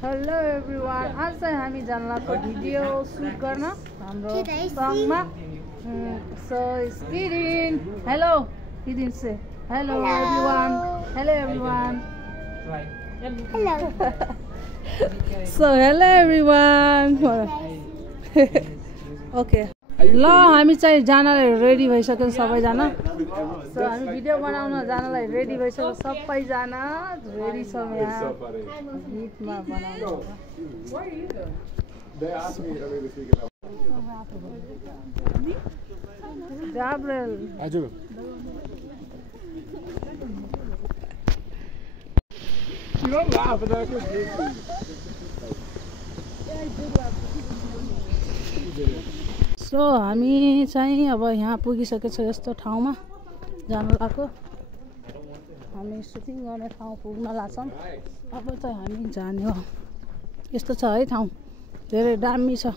Hello everyone, आज चाहिँ हामी जान लाग्छौँ भिडियो सुट गर्न हाम्रो सङमा। सो स्किरिन, हेलो किदिन से hello everyone, hello everyone, hello so hello everyone. Okay ल हामी चाहिँ जानलाई रेडी भइसक्यौँ सबैजना। सो हामी भिडियो बनाउन जानलाई रेडी भइसक्यौँ सबैजना, रेडी छौँ यहाँ गीतमा बनाउनु। गाब्रिएल हजुर सो हामी चाहिँ अब यहाँ पुगिसकेको छ यस्तो ठाउँमा जान लाग्यो। हामी सुटिङ गर्ने ठाउँ पुग्न लाग्छौँ। अब चाहिँ हामी जाने हो। यस्तो छ है ठाउँ, धेरै दामी छ।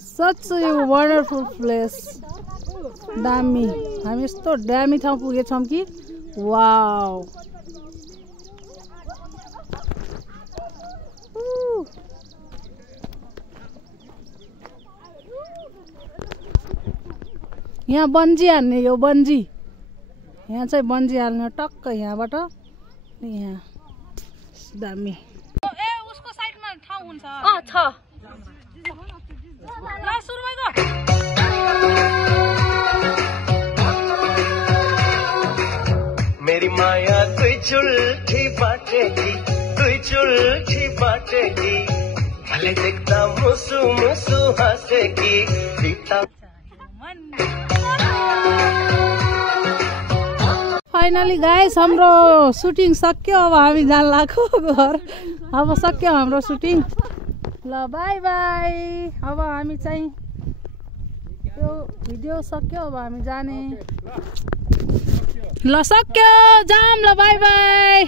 सच यो वन्डरफुल प्लेस, दामी। हामी यस्तो दामी ठाउँ पुगेछौँ कि वाउ। यहाँ बन्जी हान्ने, यो बन्जी यहाँ चाहिँ बन्जी हाल्ने टक्क यहाँबाट यहाँ दामी। ए उसको साइडमा ठाउँ हुन्छ छ ल सुरु भयो। मेरी माया तुई चुल्ठी बाटेगी, तुई चुल्ठी बाटेगी, भले देखता मुसु मुसु हंसेगी बीता। फाइनली गाइस हाम्रो सुटिङ सक्यो। अब हामी जान लाग्यो घर। अब सक्यो हाम्रो सुटिङ। ल बाई बाई। अब हामी चाहिँ त्यो भिडियो सक्यो, अब हामी जाने। ल सक्यो, जाम ल, बाई बाई।